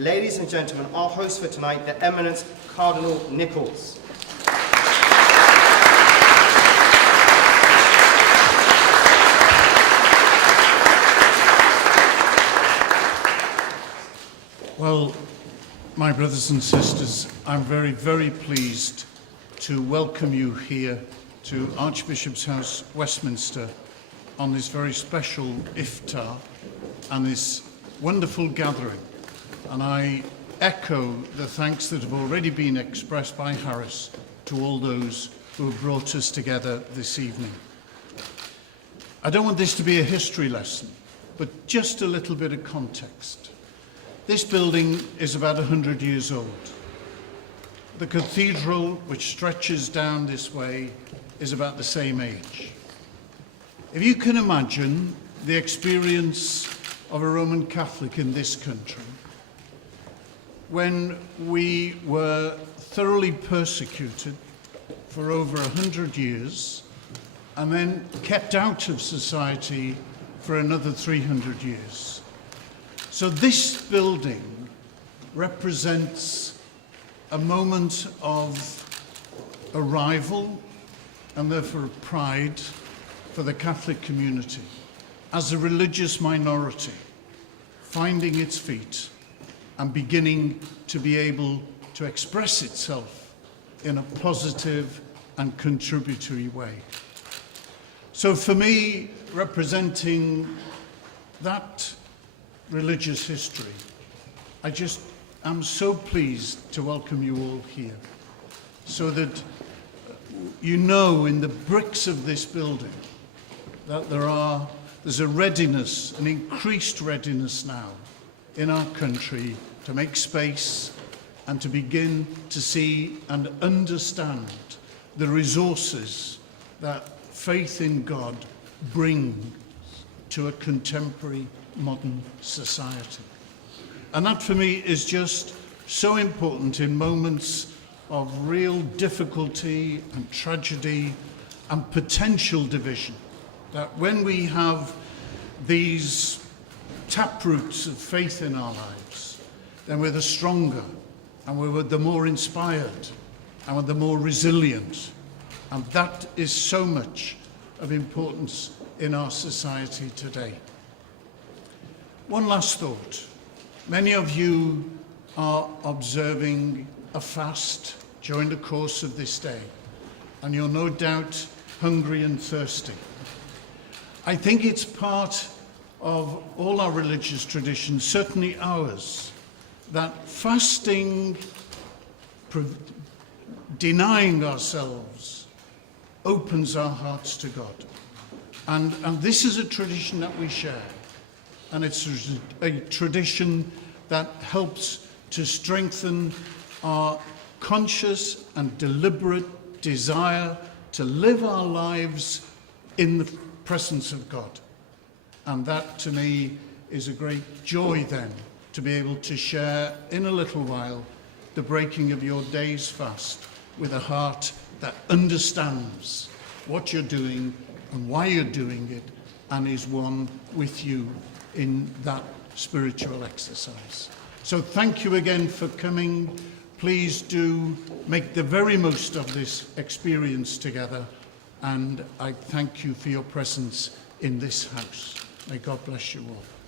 Ladies and gentlemen, our host for tonight, the eminent Cardinal Nichols. Well, my brothers and sisters, I'm very, very pleased to welcome you here to Archbishop's House, Westminster, on this very special iftar and this wonderful gathering. And I echo the thanks that have already been expressed by Harris to all those who have brought us together this evening. I don't want this to be a history lesson, but just a little bit of context. This building is about 100 years old. The cathedral, which stretches down this way, is about the same age. If you can imagine the experience of a Roman Catholic in this country, when we were thoroughly persecuted for over 100 years and then kept out of society for another 300 years. So this building represents a moment of arrival and therefore of pride for the Catholic community as a religious minority finding its feet and beginning to be able to express itself in a positive and contributory way. So for me, representing that religious history, I just am so pleased to welcome you all here, so that you know in the bricks of this building that there's a readiness, an increased readiness now in our country to make space and to begin to see and understand the resources that faith in God brings to a contemporary modern society. And that for me is just so important in moments of real difficulty and tragedy and potential division, that when we have these taproots of faith in our lives, then we're the stronger and we're the more inspired and we're the more resilient. And that is so much of importance in our society today. One last thought. Many of you are observing a fast during the course of this day, and you're no doubt hungry and thirsty. I think it's part of all our religious traditions, certainly ours, that fasting, denying ourselves, opens our hearts to God. And this is a tradition that we share. And it's a tradition that helps to strengthen our conscious and deliberate desire to live our lives in the presence of God. And that, to me, is a great joy then, to be able to share in a little while the breaking of your day's fast with a heart that understands what you're doing and why you're doing it, and is one with you in that spiritual exercise. So thank you again for coming. Please do make the very most of this experience together, and I thank you for your presence in this house. May God bless you all.